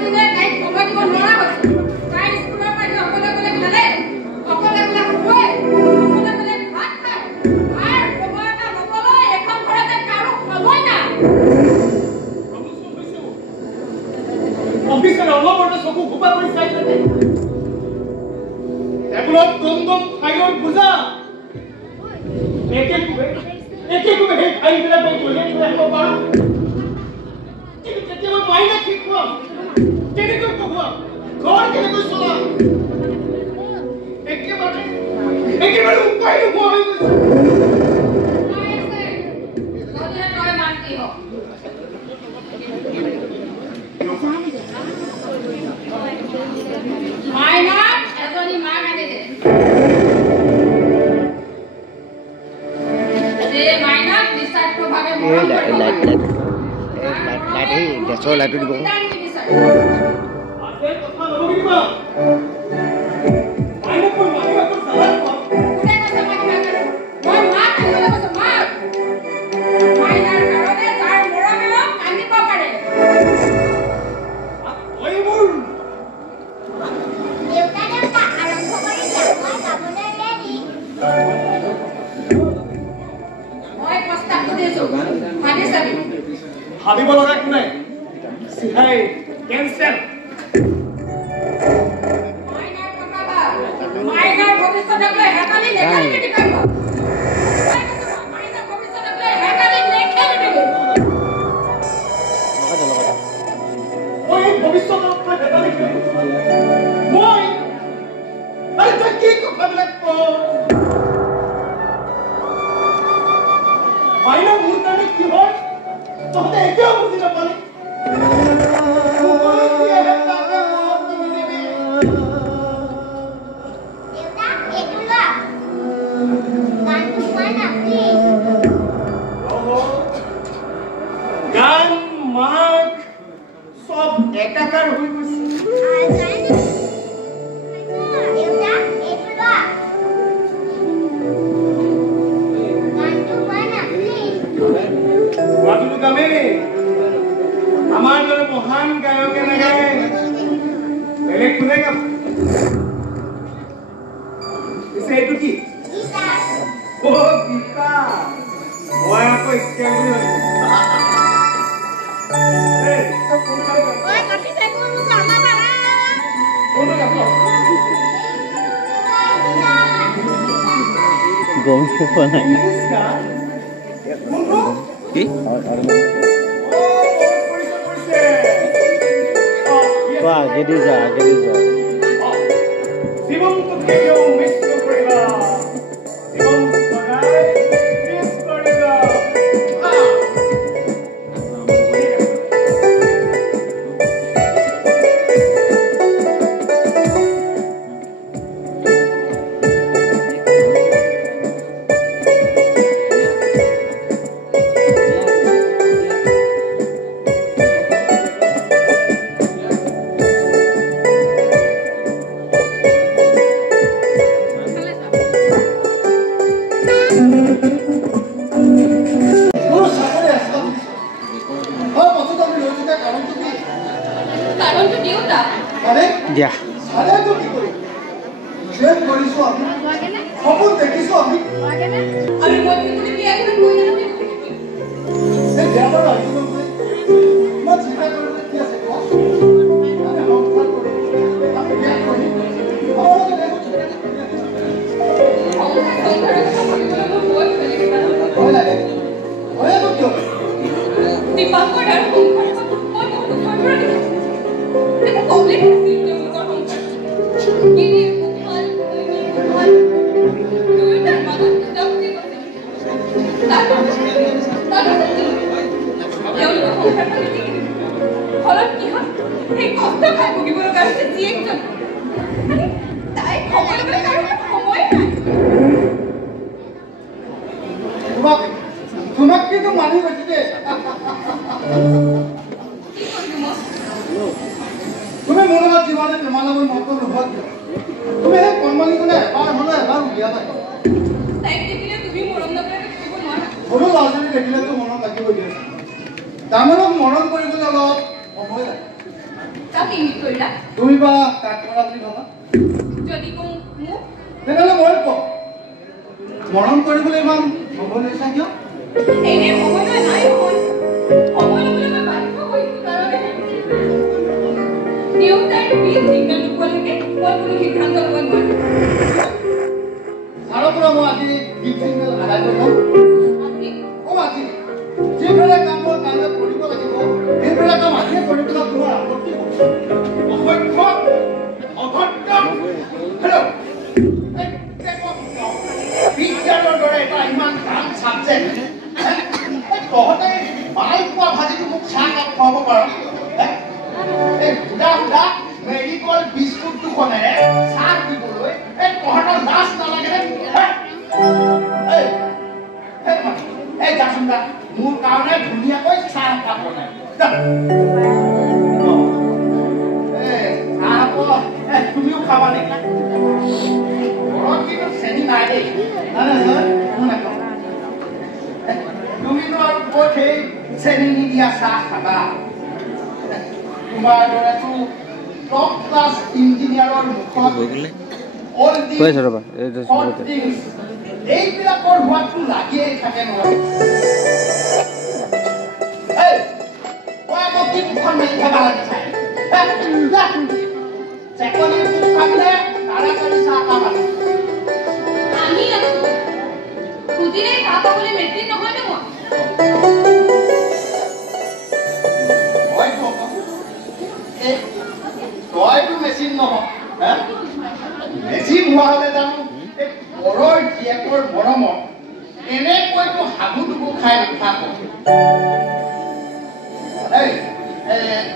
দিনে তাইক সময় দিব নোৱাৰা হৈছে তাই স্কুলৰ পৰা অকলে অকলে খেলে অকলে অকলে শুৱে অকলে অকলে ভাত খায় আৰু সময় এটা ল'বলৈ এখন ঘৰতে কাৰো সময় নাই অফিচৰ অলপতে চকু ঘোপা কৰি চাই থাকে টেবুলত দম খাইৰ বুজা একে সেই খাইবিলাক মই কলিয়াই ৰাখিব পাৰোঁ কিন্তু কেতিয়াবা মাইনা কি খুৱাম কেনেকৈ পঢ়ুৱাম ঘৰ কেনেকৈ চলাম একেবাৰে উপায় নোহোৱা হৈ গৈছে যদিহে তই মান্তি হ মাইনাক এজনী মাক আনি দে যে মাইনাক নিস্বাৰ্থভাৱে মৰম কৰিব গেছৰ লাইটটো দিব আছে কথা নবহিবা মাইনা কোন মাৰিবা কোন চালাক মই মাক আনিবলৈ কৈছো মাক মাইনাৰ কাৰণে তাৰ মৰমেলক কান্দিব পাৰে মই প্ৰস্তাৱটো দিছো ভাবি চাবি ভাবিব লগা একো নাই চিধাই কেঞ্চেল মাইনাৰ কথা ভাব মাইনাৰ ভৱিষ্যতক লৈ হেতালি নেখেলিবি কৰিব মাইনাৰ ভৱিষ্যতক লৈ হেতালি নেখেলিবি মই এই ভৱিষ্যতৰ পৰা এটা দেখিলোঁ মই আৰু তই কি কথাবিলাক কওঁ মাইনা মোৰ কাৰণে কি হয় তহঁতে এতিয়াও বুজি নাপালি গান মাক সব একাকাৰ হৈ গৈছে আমাৰ দৰে মহান গায়কে নাগায় বেলেগ কোনে গাব পিছে এইটো কি গীতা মই আকৌ স্কেল বুলি গম পোৱা নাই কি আগে দি যা জীৱনটো কেতিয়াও মিছ নকৰিবা জীৱনটো সদায় মিছ কৰিবা দিয়া তোমাক কিন্তু মানি গৈছে দেই তুমি মোৰ লগত যিমানে প্ৰেমা লগত মত নোহোৱা কিয় তুমি সেই কণমানিজনে এবাৰ হ'লে এবাৰ উলিয়াব সৰু ল'ৰা ছোৱালী দেখিলেতো মনত লাগিব দিয়ে ডাঙৰক মৰম কৰিবলৈ অলপ সময় লাগে কাক ইংগিত কৰিলা তুমি বা কাক কৰা বুলি ভাবা যদি কওঁ মোক তেনেহ'লে মই কওঁ মৰম কৰিবলৈ ইমান সময় লৈছা কিয় এনে সময় নাই সময় ল'বলৈ মই বাধ্য হৈছোঁ কাৰণে দেউতাৰ বিল সিদ্ধান্ত নোপোৱালৈকে মই কোনো সিদ্ধান্ত ল'ব নোৱাৰোঁ ছাৰৰ পৰা মই আজি বিল চিগনেল আদায় কৰি লওঁ আজি আজি যিবিলাক কাম মই কাইলৈ কৰিব লাগিব সেইবিলাক কাম আজিয়ে কৰি পেলাই তোমাৰ আপত্তি অসভ্য অভদ্ৰ হেল্ল' বিজ্ঞানৰ দৰে এটা ইমান টান ছাবজেক্ট তহঁতে মাল পোৱা ভাজিটো মোক চাহ কাপ খুৱাব পাৰ এই সুদা সুদা মেডিকল বিস্কুট দুখনেৰে চাহ দিবলৈ এই তহঁতৰ লাজ নালাগে এই যাচোন দা মোৰ কাৰণে ধুনীয়াকৈ চাহ কাপ বনাই তুমিও খাবা নেকি ঘৰত কিন্তু চেনি নাই দেই তুমিনো আৰু ক'ত সেই চেনি নিদিয়া চাহ খাবা তোমাৰ দৰেতো টপ ক্লাছ ইঞ্জিনিয়াৰৰ মুখত এইবিলাকৰ সোৱাদটো লাগিয়েই থাকে নহয় মই আকৌ কি মুখখন মেলি খাবা লাগিছে চেকনিৰ মুখ খাবিলে তাড়াতাড়ি চাহ খাব আমি খুজিলে চাহ পাবলৈ মেচিন নহয়নো মই তইতো মেচিন নহয় মেচিন হোৱা হ'লে জানো এই ঘৰৰ জীয়েকৰ মৰমত এনেকৈতো সাধু দুবু খাই নাথাকো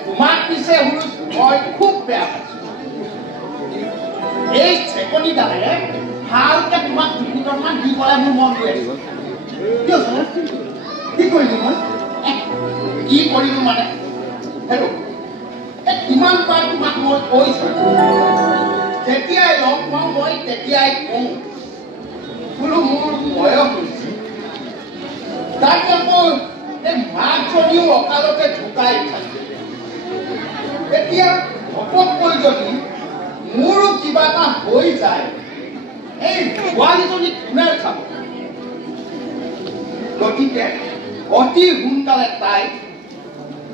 তোমাক পিছে মই খুব বেয়া পাইছো এই চেকনিডালে ভালকে তোমাক 2 মিনিটমান দি পেলাই মোৰ মন গৈ আহিব কি কৰিলো মই কি কৰিলো মানে হেল্ল' কিমান বাৰ তোমাক মই কৈছো যেতিয়াই লগ পাওঁ মই তেতিয়াই কওঁ বোলো মোৰ বয়স হৈছে তাক আকৌ এই মাকজনীও অকালতে ঢুকাই থাকে এতিয়া ঘপককৈ যদি মোৰো কিবা এটা হৈ যায় এই ছোৱালীজনী কোনে চাব গতিকে অতি সোনকালে তাই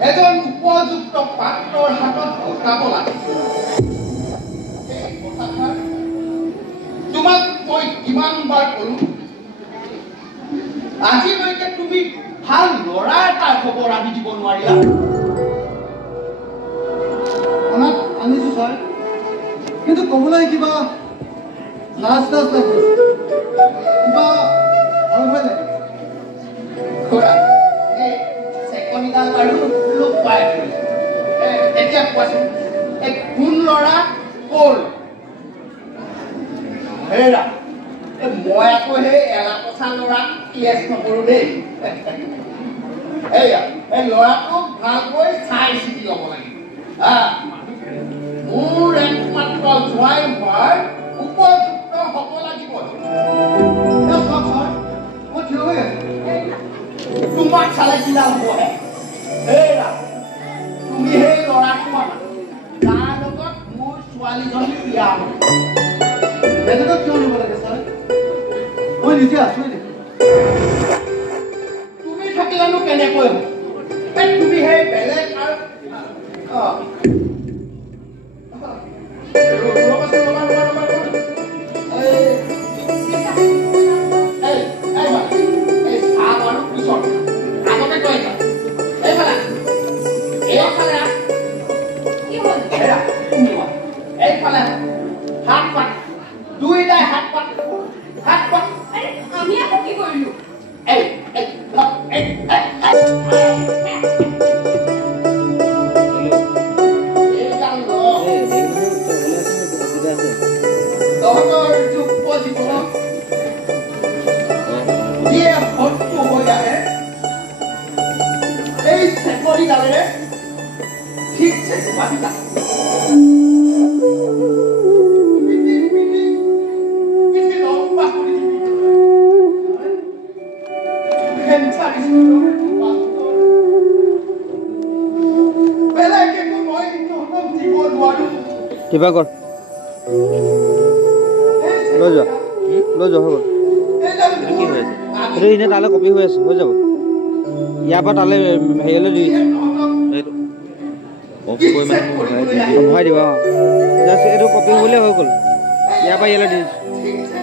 এজন উপযুক্ত পাত্ৰৰ হাতত গতাব লাগে তোমাক মই কিমান বাৰ কলো আজিলৈকে তুমি ভাল ল'ৰা এটাৰ খবৰ আনি দিব নোৱাৰিলা আনিছো ছাৰ কিন্তু ক'বলৈ কিবা লাজ লাগিছে কিবা অলপ চেকনিডাল বাৰু লোক পাই এতিয়া কোৱাচোন এই কোন ল'ৰা ক'ৰ হেৰা মই আকৌ সেই এলাকঠা ল'ৰা কেছ নকৰোঁ দেই এয়া এই ল'ৰাটোক ভালকৈ চাই চিতি ল'ব লাগিব মোৰ একমাত্ৰ জোৱাই হোৱাৰ উপযুক্ত হ'ব লাগিব মই থিয় হৈ আছো তোমাক চালে কিডাল হ'বহে হেৰা তুমি সেই ল'ৰাটো আনা তাৰ লগত মোৰ ছোৱালীজনী বিয়া হ'ব বেলেগত কিয় নিব লাগে ছাৰ মই নিজে আছোৱে দেখি তুমি থাকিলেনো কেনেকৈ হ'ব তুমি সেই বেলেগ আৰু নোৱাৰোঁ। কিবা কৰ লৈ যোৱা হৈ গ'ল কি হৈ আছে এইটো এনেই তালৈ কপি হৈ আছে হৈ যাব ইয়াৰ পৰা তালৈ হেৰিয়লৈ দি দিছোঁ এইটো অফ কৰি মানে মোক ভৰাই দি ভৰাই দিবা অঁ জাষ্ট এইটো কপি হ'বলৈ হৈ গ'ল ইয়াৰ পৰা ইয়ালৈ দি দিছোঁ ঠিক আছে